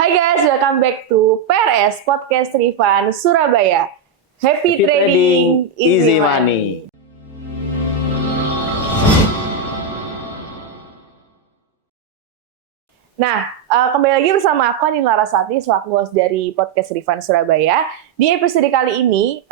Hai guys, welcome back to PRS Podcast Rifan Surabaya. Happy trading, easy money. Nah, kembali lagi bersama aku Anil Larasati selaku host dari Podcast Rifan Surabaya. Di episode kali ini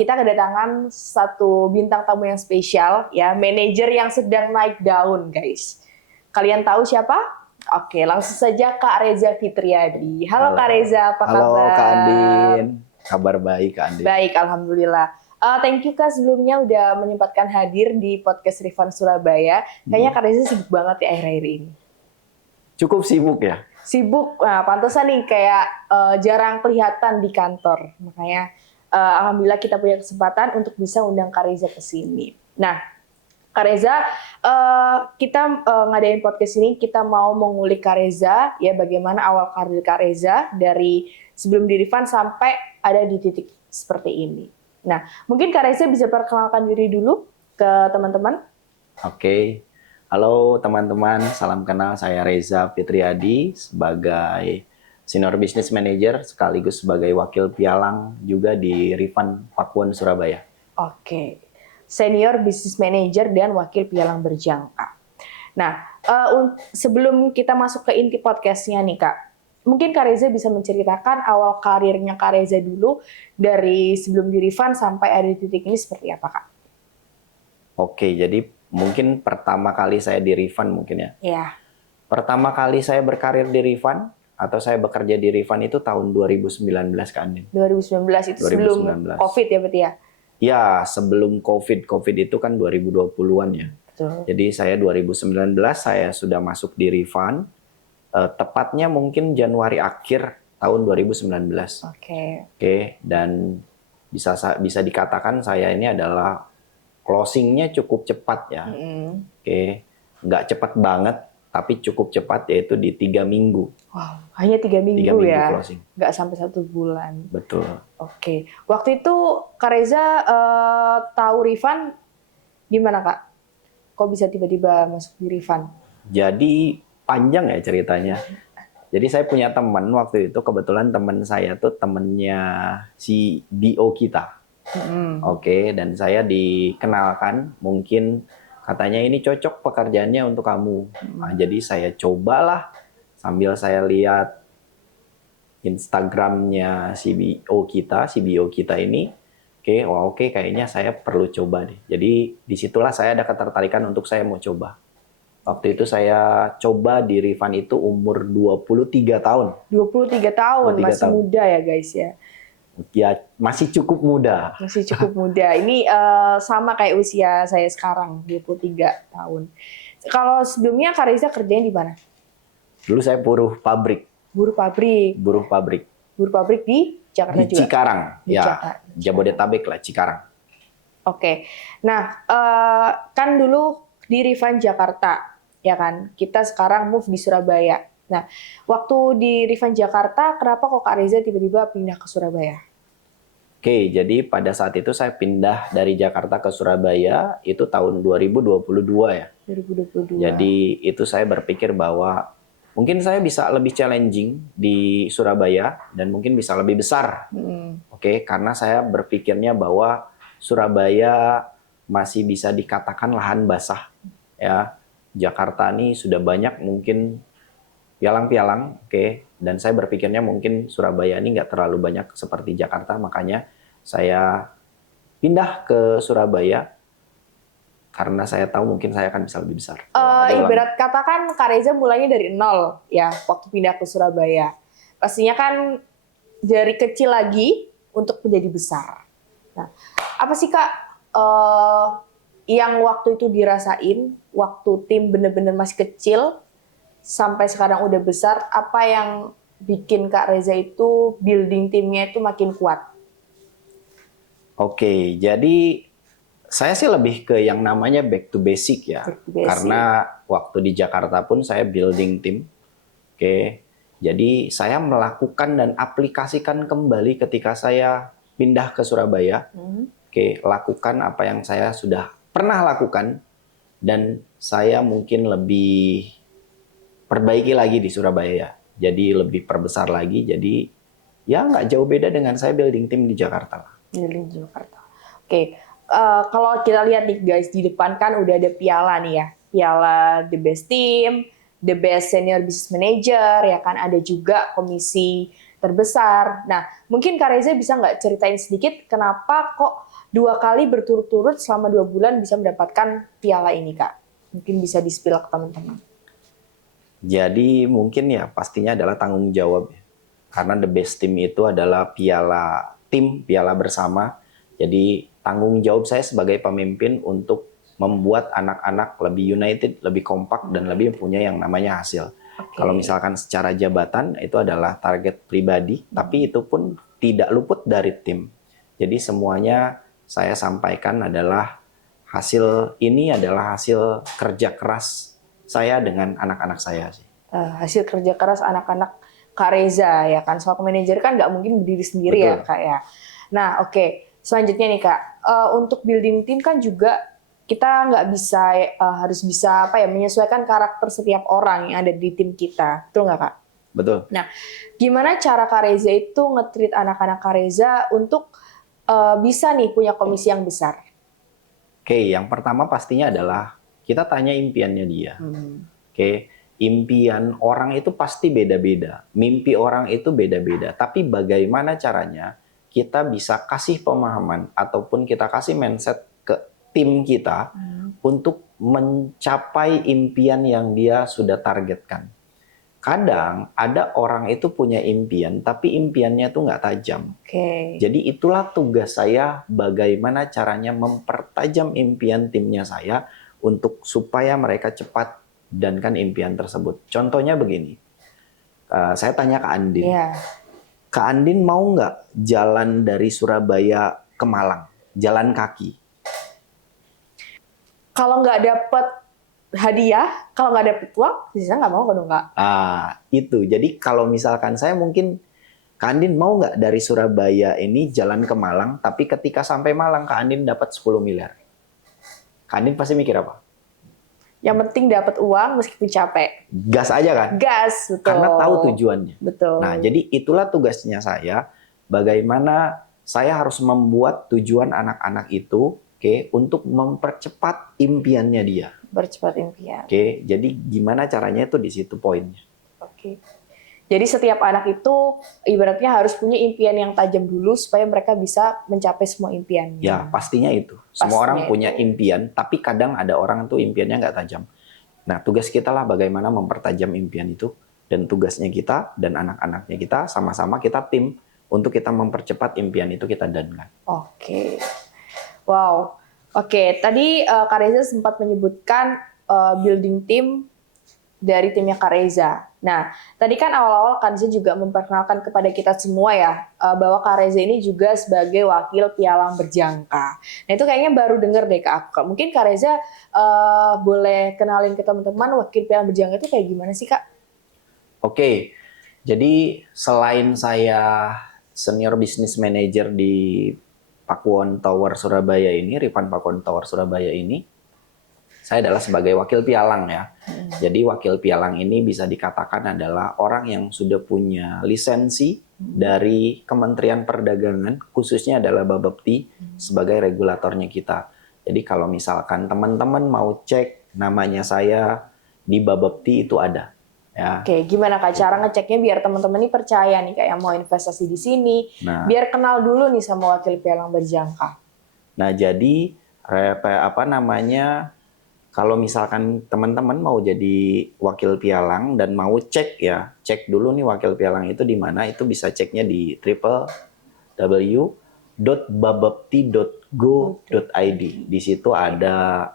kita kedatangan satu bintang tamu yang spesial, ya, manajer yang sedang naik daun, guys. Kalian tahu siapa? Oke, langsung saja Kak Reza Fitriadi. Halo Kak Reza, apa kabar? Halo Kak Andin, kabar baik Kak Andin. Baik, alhamdulillah. Thank you Kak sebelumnya udah menyempatkan hadir di Podcast Rifan Surabaya. Kayaknya Kak Reza sibuk banget ya akhir-akhir ini. Cukup sibuk ya? Sibuk, nah pantesan nih kayak jarang kelihatan di kantor. Makanya alhamdulillah kita punya kesempatan untuk bisa undang Kak Reza ke sini. Nah, Kak Reza, kita ngadain podcast ini, kita mau mengulik Kak Reza, ya bagaimana awal karir Kak Reza dari sebelum di Rifan sampai ada di titik seperti ini. Nah, mungkin Kak Reza bisa perkenalkan diri dulu ke teman-teman. Oke. Halo teman-teman, salam kenal, saya Reza Fitriadi sebagai Senior Business Manager sekaligus sebagai Wakil Pialang juga di Rifan Pakuan Surabaya. Oke, Senior Business Manager dan Wakil Pialang Berjangka. Nah, sebelum kita masuk ke inti podcastnya nih Kak, mungkin Kak Reza bisa menceritakan awal karirnya Kak Reza dulu dari sebelum di Rifan sampai ada di titik ini seperti apa Kak? Oke, jadi mungkin pertama kali saya di Rifan mungkin ya. Iya. Pertama kali saya berkarir di Rifan atau saya bekerja di Rifan itu tahun 2019 Kak Andin. 2019 itu sebelum 2019. COVID ya berarti ya? Ya, sebelum COVID. COVID itu kan 2020-an ya. Betul. Jadi saya 2019 saya sudah masuk di Rifan. Tepatnya mungkin Januari akhir tahun 2019. Oke, dan bisa dikatakan saya ini adalah closing-nya cukup cepat ya. Oke, nggak cepat banget, tapi cukup cepat yaitu di 3 minggu. Wow, hanya 3 minggu, 3 minggu ya? Closing. Nggak sampai 1 bulan. Betul. Oke, waktu itu Kak Reza tahu Rifan gimana Kak? Kok bisa tiba-tiba masuk di Rifan? Jadi panjang ya ceritanya. Jadi saya punya teman waktu itu, kebetulan teman saya tuh temennya si BO kita. Oke, dan saya dikenalkan, mungkin katanya ini cocok pekerjaannya untuk kamu. Nah, jadi saya cobalah sambil saya lihat Instagramnya si BO kita ini. Oke, kayaknya saya perlu coba deh. Jadi disitulah saya ada ketertarikan untuk saya mau coba. Waktu itu saya coba di Rifan itu umur 23 tahun. 23 tahun, 23 masih tahun. Muda ya guys ya? Ya, masih cukup muda. Masih cukup muda. Ini sama kayak usia saya sekarang, 23 tahun. Kalau sebelumnya Kak Reza kerjanya di mana? Dulu saya buruh pabrik. Buruh pabrik. Buruh pabrik. Buruh pabrik di Jakarta Di juga? Cikarang. Di Ya, Jakarta. Jabodetabek lah, Cikarang. Oke. Nah, kan dulu di Rifan Jakarta, ya kan? Kita sekarang move di Surabaya. Nah, waktu di Rifan Jakarta, kenapa kok Kak Reza tiba-tiba pindah ke Surabaya? Oke, jadi pada saat itu saya pindah dari Jakarta ke Surabaya itu tahun 2022 ya. 2022. Jadi itu saya berpikir bahwa mungkin saya bisa lebih challenging di Surabaya dan mungkin bisa lebih besar. Oke, karena saya berpikirnya bahwa Surabaya masih bisa dikatakan lahan basah ya. Jakarta ini sudah banyak mungkin pialang-pialang, oke. Dan saya berpikirnya mungkin Surabaya ini nggak terlalu banyak seperti Jakarta, makanya saya pindah ke Surabaya karena saya tahu mungkin saya akan bisa lebih besar. Ibarat katakan Kak Reza mulainya dari nol ya waktu pindah ke Surabaya. Pastinya kan dari kecil lagi untuk menjadi besar. Nah, apa sih Kak yang waktu itu dirasain waktu tim bener-bener masih kecil sampai sekarang udah besar, apa yang bikin Kak Reza itu building timnya itu makin kuat? Oke, jadi saya sih lebih ke yang namanya back to basic ya. Back to basic. Karena waktu di Jakarta pun saya building tim. Oke. Jadi saya melakukan dan aplikasikan kembali ketika saya pindah ke Surabaya. Oke, lakukan apa yang saya sudah pernah lakukan dan saya mungkin lebih perbaiki lagi di Surabaya. jadi lebih perbesar lagi. Jadi ya nggak jauh beda dengan saya building tim di Jakarta lah. Di Jakarta. Oke, kalau kita lihat nih guys, di depan kan udah ada piala nih ya. Piala The Best Team, The Best Senior Business Manager, ya kan ada juga komisi terbesar. Nah, mungkin Kak Reza bisa nggak ceritain sedikit kenapa kok 2 kali berturut-turut selama 2 bulan bisa mendapatkan piala ini, Kak? Mungkin bisa di-spill ke teman-teman. Jadi mungkin ya pastinya adalah tanggung jawab. Karena The Best Team itu adalah piala tim, piala bersama. Jadi tanggung jawab saya sebagai pemimpin untuk membuat anak-anak lebih united, lebih kompak, dan lebih punya yang namanya hasil. Kalau misalkan secara jabatan itu adalah target pribadi, tapi itu pun tidak luput dari tim. Jadi semuanya saya sampaikan adalah hasil ini adalah hasil kerja keras saya dengan anak-anak saya sih. Hasil kerja keras anak-anak Kak Reza ya kan, soal manajer kan nggak mungkin berdiri sendiri. Betul. Ya Kak ya. Nah oke, selanjutnya nih Kak, untuk building tim kan juga kita nggak bisa harus bisa menyesuaikan karakter setiap orang yang ada di tim kita, betul nggak Kak? Betul. Nah, gimana cara Kak Reza itu nge-treat anak-anak Kak Reza untuk bisa nih punya komisi yang besar? Oke, yang pertama pastinya adalah kita tanya impiannya dia. Oke, impian orang itu pasti beda-beda. Mimpi orang itu beda-beda. Tapi bagaimana caranya kita bisa kasih pemahaman ataupun kita kasih mindset ke tim kita untuk mencapai impian yang dia sudah targetkan. Kadang ada orang itu punya impian, tapi impiannya tuh nggak tajam. Jadi itulah tugas saya, bagaimana caranya mempertajam impian timnya saya untuk supaya mereka cepat dankan impian tersebut. Contohnya begini, saya tanya ke Andin, Kak Andin mau nggak jalan dari Surabaya ke Malang, jalan kaki? Kalau nggak dapet hadiah, kalau nggak dapet uang, sisa nggak mau kan Kak? Itu. Jadi kalau misalkan saya mungkin, Kak Andin mau nggak dari Surabaya ini jalan ke Malang, tapi ketika sampai Malang Kak Andin dapat 10 miliar. Kak Andin pasti mikir apa? Yang penting dapat uang meskipun capek. Gas aja kan? Gas, betul. Karena tahu tujuannya. Betul. Nah, jadi itulah tugasnya saya, bagaimana saya harus membuat tujuan anak-anak itu, untuk mempercepat impiannya dia. Percepat impian. Jadi gimana caranya itu di situ poinnya. Jadi setiap anak itu ibaratnya harus punya impian yang tajam dulu supaya mereka bisa mencapai semua impiannya. Ya, pastinya itu. Semua orang punya impian, tapi kadang ada orang tuh impiannya nggak tajam. Nah, tugas kita lah bagaimana mempertajam impian itu, dan tugasnya kita dan anak-anaknya kita sama-sama kita tim untuk kita mempercepat impian itu kita dankan. Wow. Tadi Kak Reza sempat menyebutkan building team dari timnya Kak Reza. Nah, tadi kan awal-awal Kak Reza juga memperkenalkan kepada kita semua ya, bahwa Kak Reza ini juga sebagai wakil pialang berjangka. Nah, itu kayaknya baru denger deh Kak aku. Mungkin Kak Reza boleh kenalin ke teman-teman wakil pialang berjangka itu kayak gimana sih Kak? Jadi selain saya senior business manager di Pakuwon Tower Surabaya ini, Rifan Pakuwon Tower Surabaya ini, saya adalah sebagai wakil pialang ya. Jadi wakil pialang ini bisa dikatakan adalah orang yang sudah punya lisensi dari Kementerian Perdagangan, khususnya adalah Bapepti sebagai regulatornya kita. Jadi kalau misalkan teman-teman mau cek namanya saya di Bapepti itu ada. Ya. Gimana Kak cara ngeceknya biar teman-teman ini percaya nih kayak mau investasi di sini, biar kenal dulu nih sama wakil pialang berjangka. Nah, jadi kalau misalkan teman-teman mau jadi wakil pialang dan mau cek dulu nih wakil pialang itu di mana, itu bisa ceknya di www.babepti.go.id. Di situ ada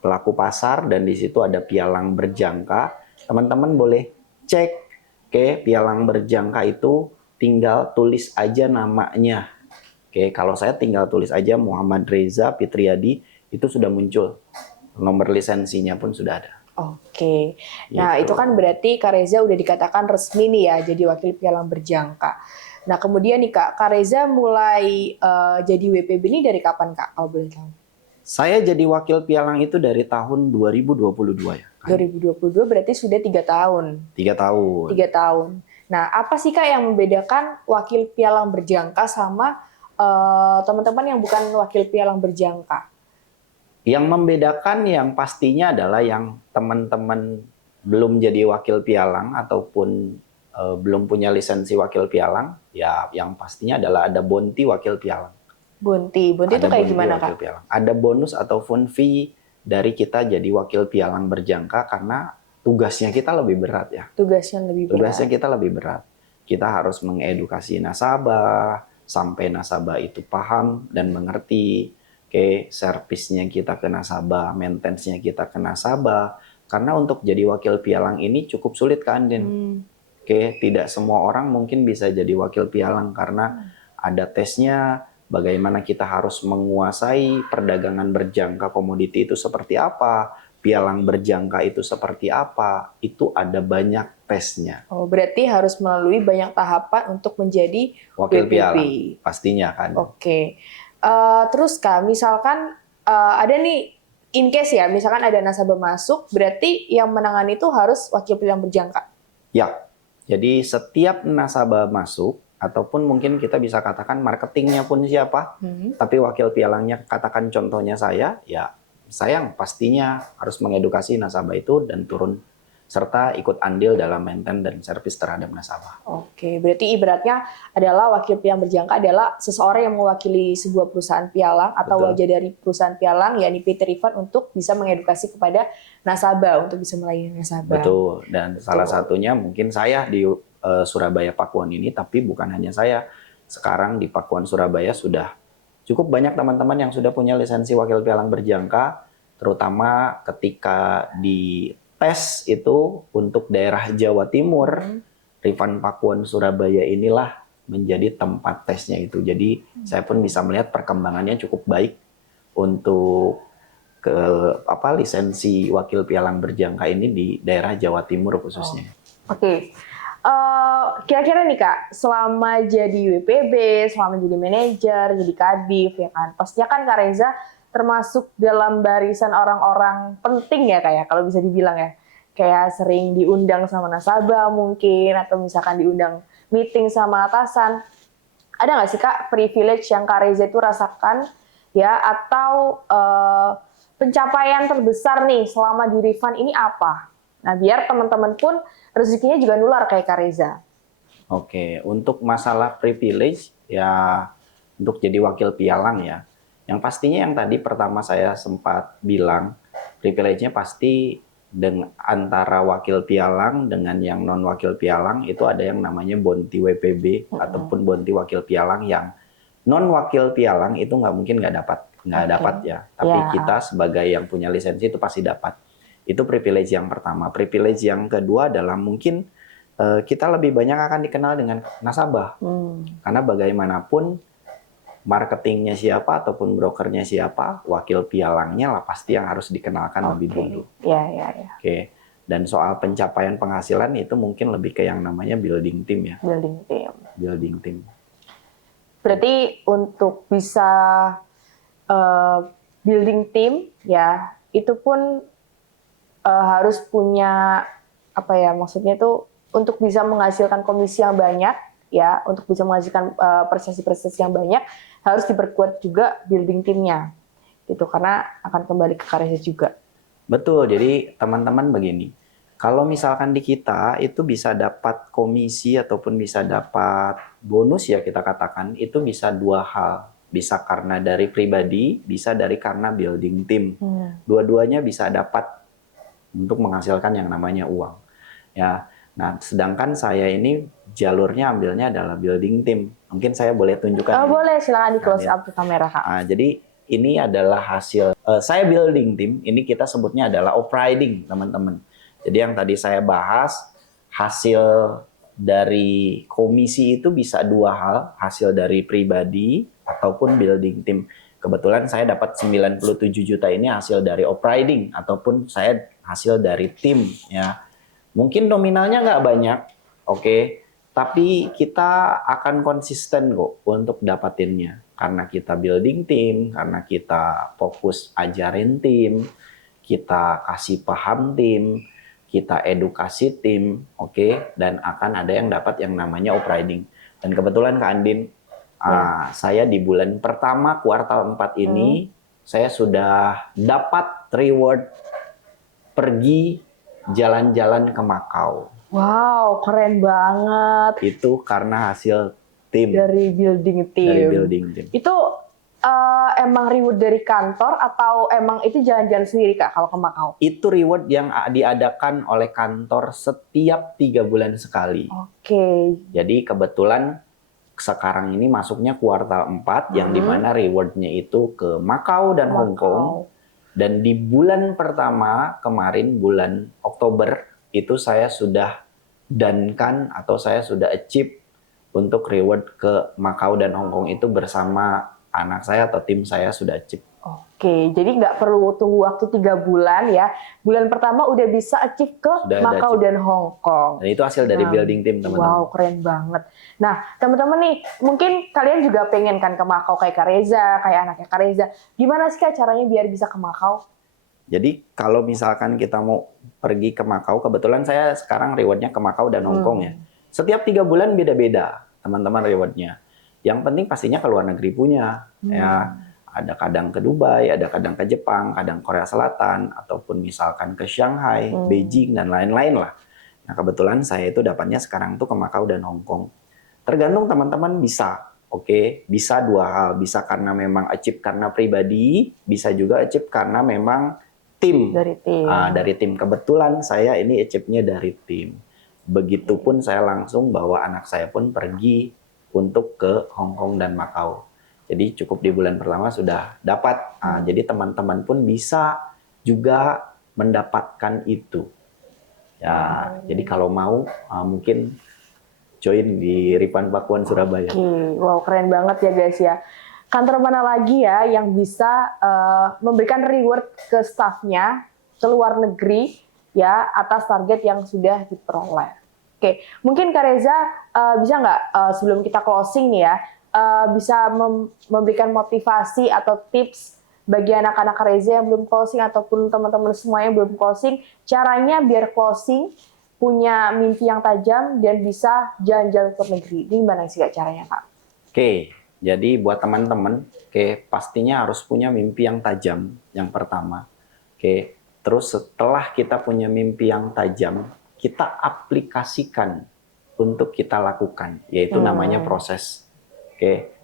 pelaku pasar dan di situ ada pialang berjangka. Teman-teman boleh cek, pialang berjangka itu tinggal tulis aja namanya. Kalau saya tinggal tulis aja Muhammad Reza Fitriadi, itu sudah muncul. Nomor lisensinya pun sudah ada. Nah itu kan berarti Kak Reza udah dikatakan resmi nih ya jadi wakil pialang berjangka. Nah kemudian nih Kak Reza mulai jadi WPB ini dari kapan Kak kalau boleh tahu? Saya jadi wakil pialang itu dari tahun 2022 ya. 2022 berarti sudah 3 tahun. 3 tahun. 3 tahun. Nah, apa sih Kak yang membedakan wakil pialang berjangka sama teman-teman yang bukan wakil pialang berjangka? Yang membedakan yang pastinya adalah yang teman-teman belum jadi wakil pialang ataupun belum punya lisensi wakil pialang, ya yang pastinya adalah ada bonti wakil pialang. Bonti itu Ada kayak bonti gimana wakil Kak? pialang. Ada bonus ataupun fee dari kita jadi wakil pialang berjangka karena tugasnya kita lebih berat ya. Tugasnya lebih Tugasnya berat. kita lebih berat. Kita harus mengedukasi nasabah sampai nasabah itu paham dan mengerti. Oke, servisnya kita ke nasabah, maintenance-nya kita ke nasabah. Karena untuk jadi wakil pialang ini cukup sulit kan, Din. Oke, tidak semua orang mungkin bisa jadi wakil pialang karena ada tesnya, bagaimana kita harus menguasai perdagangan berjangka komoditi itu seperti apa, pialang berjangka itu seperti apa, itu ada banyak tesnya. Oh, berarti harus melalui banyak tahapan untuk menjadi Wakil WPB. pialang, pastinya kan. Oke. Terus Kak, misalkan ada nih in case ya, misalkan ada nasabah masuk, berarti yang menangani itu harus wakil pialang berjangka. Ya, jadi setiap nasabah masuk, ataupun mungkin kita bisa katakan marketingnya pun siapa, tapi wakil pialangnya katakan contohnya saya, ya saya yang pastinya harus mengedukasi nasabah itu dan turun serta ikut andil dalam maintenance dan servis terhadap nasabah. Oke, berarti ibaratnya adalah wakil pialang berjangka adalah seseorang yang mewakili sebuah perusahaan pialang atau Betul. wajah dari perusahaan pialang, yakni PT Rifan untuk bisa mengedukasi kepada nasabah, untuk bisa melayani nasabah. Betul, dan salah satunya mungkin saya di Surabaya Pakuan ini, tapi bukan hanya saya. Sekarang di Pakuan Surabaya sudah cukup banyak teman-teman yang sudah punya lisensi wakil pialang berjangka, terutama ketika di tes itu untuk daerah Jawa Timur, Rifan Pakuan Surabaya inilah menjadi tempat tesnya itu. Jadi saya pun bisa melihat perkembangannya cukup baik untuk ke lisensi wakil pialang berjangka ini di daerah Jawa Timur khususnya. Oke. Kira-kira nih Kak, selama jadi WPB, selama jadi manajer, jadi kadif ya kan, pastinya kan Kak Reza termasuk dalam barisan orang-orang penting ya Kak ya, kalau bisa dibilang ya. Kayak sering diundang sama nasabah mungkin, atau misalkan diundang meeting sama atasan. Ada nggak sih Kak privilege yang Kak Reza itu rasakan ya, atau pencapaian terbesar nih selama di Rifan ini apa? Nah, biar teman-teman pun rezekinya juga nular kayak Kak Reza. Oke, untuk masalah privilege ya untuk jadi wakil pialang ya. Yang pastinya yang tadi pertama saya sempat bilang, privilege-nya pasti dengan antara wakil pialang dengan yang non wakil pialang itu ada yang namanya bonti WPB ataupun bonti wakil pialang. Yang non wakil pialang itu nggak mungkin nggak dapat ya. Tapi kita sebagai yang punya lisensi itu pasti dapat. Itu privilege yang pertama. Privilege yang kedua adalah mungkin kita lebih banyak akan dikenal dengan nasabah. Karena bagaimanapun marketingnya siapa ataupun brokernya siapa, wakil pialangnya lah pasti yang harus dikenalkan lebih dulu. Ya. Oke. Dan soal pencapaian penghasilan itu mungkin lebih ke yang namanya building team ya. Building team. Berarti untuk bisa building team ya, itu pun harus punya apa ya, maksudnya itu untuk bisa menghasilkan komisi yang banyak ya, untuk bisa menghasilkan prestasi-prestasi yang banyak harus diperkuat juga building timnya gitu, karena akan kembali ke karya juga. Betul, jadi teman-teman begini, kalau misalkan di kita itu bisa dapat komisi ataupun bisa dapat bonus ya kita katakan, itu bisa dua hal, bisa karena dari pribadi, bisa dari karena building team. Dua-duanya bisa dapat untuk menghasilkan yang namanya uang ya. Nah, sedangkan saya ini jalurnya ambilnya adalah building team. Mungkin saya boleh tunjukkan. Boleh, silakan di close up ke kamera Kak. Nah, jadi ini adalah hasil saya building team. Ini kita sebutnya adalah operating, teman-teman. Jadi yang tadi saya bahas, hasil dari komisi itu bisa dua hal, hasil dari pribadi ataupun building team. Kebetulan saya dapat 97 juta ini hasil dari operating ataupun saya hasil dari tim ya. Mungkin nominalnya nggak banyak, oke, tapi kita akan konsisten kok untuk dapatinnya. Karena kita building tim, karena kita fokus ajarin tim, kita kasih paham tim, kita edukasi tim, oke, dan akan ada yang dapat yang namanya operating. Dan kebetulan Kak Andin, saya di bulan pertama kuartal 4 ini, saya sudah dapat reward pergi jalan-jalan ke Makau. Wow, keren banget. Itu karena hasil tim. Dari building team. Dari building team. Itu emang reward dari kantor atau emang itu jalan-jalan sendiri Kak kalau ke Makau? Itu reward yang diadakan oleh kantor setiap 3 bulan sekali. Oke. Jadi kebetulan sekarang ini masuknya kuartal 4 yang dimana rewardnya itu ke Makau dan Hong Kong. Dan di bulan pertama kemarin, bulan Oktober, itu saya sudah dankan atau saya sudah achieve untuk reward ke Makau dan Hong Kong itu bersama anak saya atau tim saya sudah achieve. Oke, jadi nggak perlu tunggu waktu 3 bulan ya. Bulan pertama udah bisa achieve ke Makau dan Hong Kong. Dan itu hasil dari building team, teman-teman. Wow, keren banget. Nah, teman-teman nih, mungkin kalian juga pengen kan ke Makau kayak Kak Reza, kayak anaknya Kak Reza. Gimana sih Kak caranya biar bisa ke Makau? Jadi kalau misalkan kita mau pergi ke Makau, kebetulan saya sekarang rewardnya ke Makau dan Hong Kong ya. Setiap 3 bulan beda-beda teman-teman rewardnya. Yang penting pastinya ke luar negeri punya. Ya, ada kadang ke Dubai, ada kadang ke Jepang, kadang Korea Selatan, ataupun misalkan ke Shanghai, Beijing, dan lain-lain lah. Nah kebetulan saya itu dapatnya sekarang tuh ke Makau dan Hong Kong. Tergantung teman-teman bisa. Oke, bisa 2 hal. Bisa karena memang achieve karena pribadi, bisa juga achieve karena memang tim. Dari tim. Dari tim. Kebetulan saya ini achieve-nya dari tim. Begitupun saya langsung bawa anak saya pun pergi untuk ke Hong Kong dan Makau. Jadi cukup di bulan pertama sudah dapat. Jadi teman-teman pun bisa juga mendapatkan itu. Ya, jadi kalau mau mungkin join di Ripan Pakuan Surabaya. Wow, keren banget ya guys ya. Kantor mana lagi ya yang bisa memberikan reward ke staffnya ke luar negeri ya atas target yang sudah diperoleh. Oke, mungkin Kak Reza bisa nggak sebelum kita closing nih ya, bisa memberikan motivasi atau tips bagi anak-anak Kak Reza yang belum closing ataupun teman-teman semua yang belum closing, caranya biar closing punya mimpi yang tajam dan bisa jalan-jalan ke luar negeri. Ini gimana sih Kak caranya Kak? Oke, jadi buat teman-teman, pastinya harus punya mimpi yang tajam yang pertama. Terus setelah kita punya mimpi yang tajam, kita aplikasikan untuk kita lakukan, yaitu namanya proses.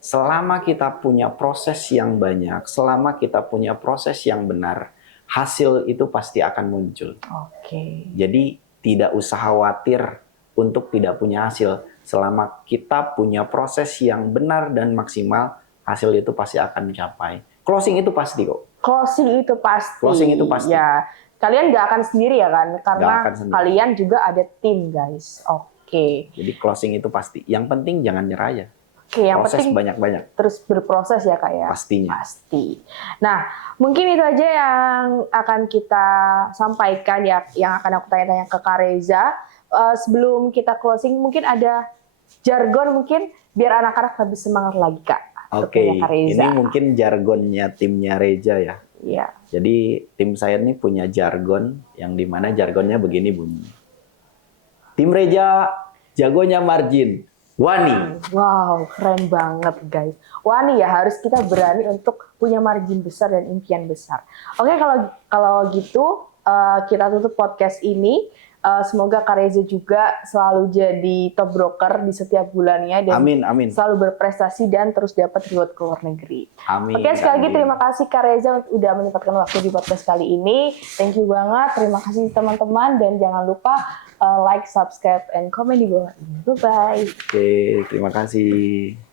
Selama kita punya proses yang banyak, selama kita punya proses yang benar, hasil itu pasti akan muncul. Jadi tidak usah khawatir untuk tidak punya hasil. Selama kita punya proses yang benar dan maksimal, hasil itu pasti akan mencapai. Closing itu pasti kok. Closing itu pasti. Closing itu pasti. Ya, kalian nggak akan sendiri ya kan? Karena kalian juga ada tim guys. Jadi closing itu pasti. Yang penting jangan nyerah ya. Yang proses penting banyak-banyak. Terus berproses ya Kak ya? Pastinya. Pasti. Nah, mungkin itu aja yang akan kita sampaikan ya, yang akan aku tanya-tanya ke Kak Reza. Sebelum kita closing, mungkin ada jargon mungkin biar anak-anak lebih semangat lagi Kak. Ini mungkin jargonnya timnya Reza ya. Iya. Jadi tim saya ini punya jargon yang dimana jargonnya begini bunyi. Tim Reza jagonya margin. Wani. Wow, keren banget guys. Wani ya, harus kita berani untuk punya margin besar dan impian besar. Oke, kalau gitu kita tutup podcast ini. Semoga Kak Reza juga selalu jadi top broker di setiap bulannya dan amin. selalu berprestasi dan terus dapat reward ke luar negeri. Amin. Oke, sekali lagi terima kasih Kak Reza udah menyempatkan waktu di podcast kali ini. Thank you banget. Terima kasih teman-teman dan jangan lupa like, subscribe, and comment di bawah ini. Bye-bye. Oke, terima kasih.